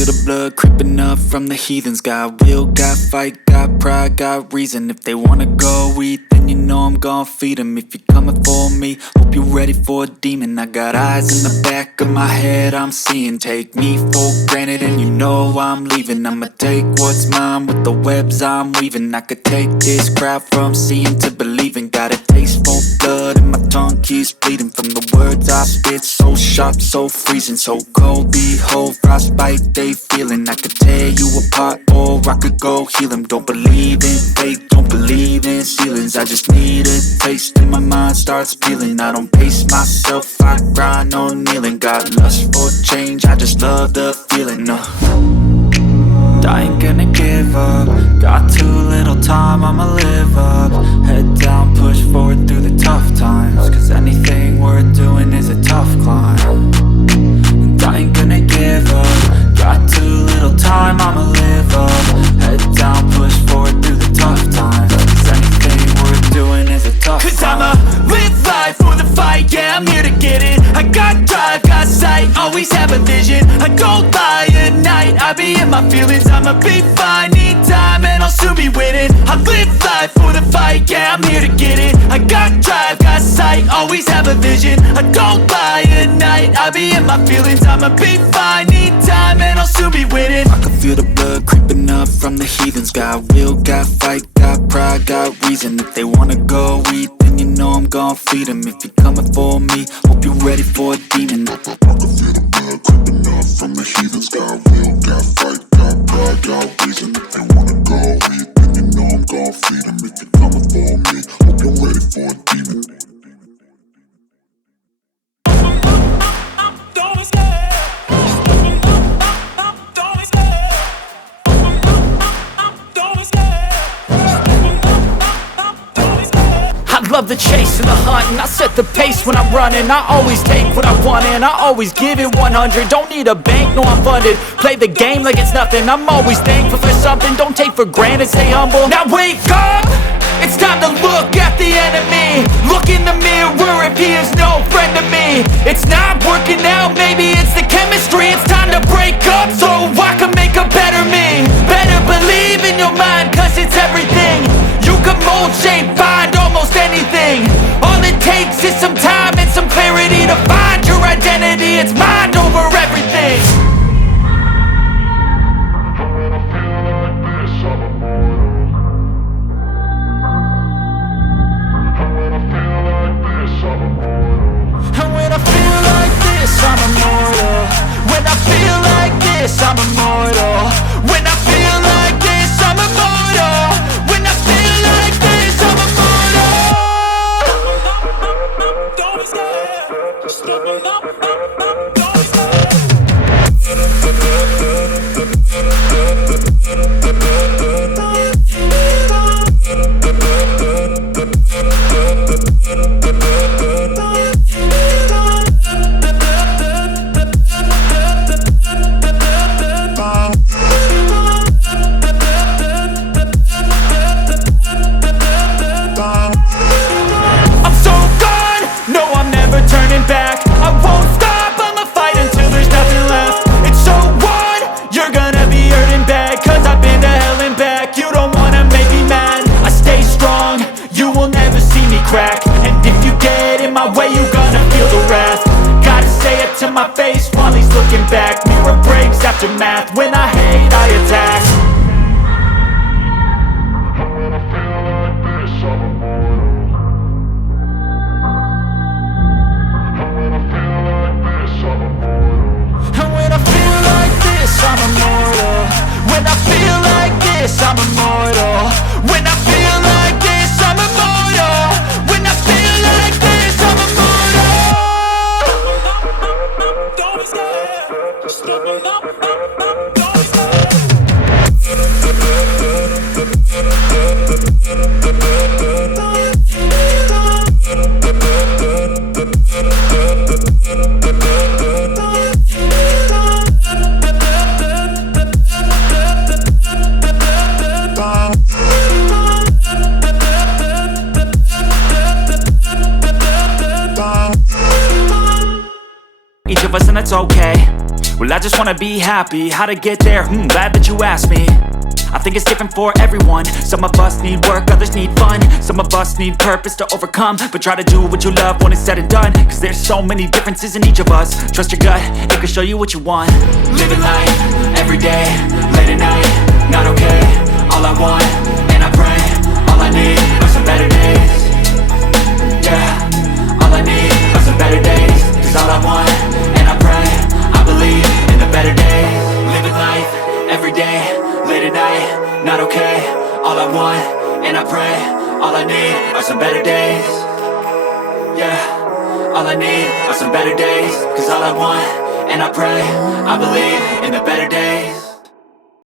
feel the blood creeping up from the heathens. Got will, got fight, got pride, got reason. If they wanna go eat, then you know I'm gon' feed them. If you're coming for me, hope you're ready for a demon. I got eyes in the back of my head, I'm seeing. Take me for granted and you know I'm leaving. I'ma take what's mine with the webs I'm weaving. I could take this crowd from seeing to believing. Got a taste for blood and my tongue keeps bleeding from the words I spit. So sharp, so freezing, so cold. Behold, frostbite they feeling. I could tear you apart or I could go heal them. Don't believe in fate, don't believe in ceilings. I just need a taste and my mind starts peeling. I don't pace myself, I grind on kneeling. Got lust for change, I just love the feeling. I ain't gonna give up. Got too little time, I'ma live up. Head down, push forward through the tough times. Cause anything worth doing is a tough climb. And I ain't gonna give up. Got too little time, I'ma live up. Head down, push forward through the tough times. Cause anything worth doing is a tough climb. Cause I'ma live life for the fight, yeah, I'm here to get it. I got drive, got sight, always have a vision. I don't lie at night, I be in my feelings. I'ma be fine, need time and I'll soon be winning. I live life for the fight, yeah, I'm here to get it. I got drive, got sight, always have a vision. I don't lie at night, I be in my feelings. I'ma be fine, need time and I'll soon be winning. I can feel the blood creeping up from the heathens. Got will, got fight, got pride, got reason. If they wanna go eat, then you know I'm gon' feed them. If you're coming for me, hope you're ready for a demon. I can feel the blood creeping up from the heathens. Got will, got fight, got pride, got reason. If they wanna go eat, then you know I'm gon' feed them. If you're coming for me, hope you're ready for a demon. Love the chase and the hunt, and I set the pace when I'm running. I always take what I want and I always give it 100. Don't need a bank, no I'm funded. Play the game like it's nothing. I'm always thankful for something. Don't take for granted, stay humble. Now wake up! It's time to look at the enemy. Look in the mirror if he is no friend to me. It's not working out, maybe it's the chemistry. It's time to break up so I can make a better me. Better believe in your mind, cause it's everything. You can mold, shape, find almost anything. All it takes is some time and some clarity to find your identity. It's mind over everything. And when I feel like this, I'm immortal. When I feel like this, I'm immortal. When I feel like this, I'm immortal. When I feel like this, I'm immortal. Don't be scared. Just open up. Don't be scared. Crack. And if you get in my way, you gonna feel the wrath. Gotta say it to my face while he's looking back. Mirror breaks after math. When I hate, I attack. And when I feel like this, I'm immortal. And when I feel like this, I'm immortal. And when I feel like this, I'm immortal. When I feel like this, I'm immortal. When I feel like this, I'm immortal. When I feel like this, I'm immortal. Don't be scared. Just open up. Don't be scared. Each of us, and that's okay. Well, I just wanna be happy. How to get there? Glad that you asked me. I think it's different for everyone. Some of us need work, others need fun. Some of us need purpose to overcome. But try to do what you love when it's said and done, cause there's so many differences in each of us. Trust your gut, it can show you what you want. Living life, everyday, late at night, not okay. All I want, and I pray, all I need are some better days. Yeah, all I need are some better days. Cause all I want, and I pray, I believe in the better days. Living life, everyday, late at night, not okay. All I want, and I pray, all I need are some better days. Yeah, all I need are some better days. Cause all I want, and I pray, I believe in the better days.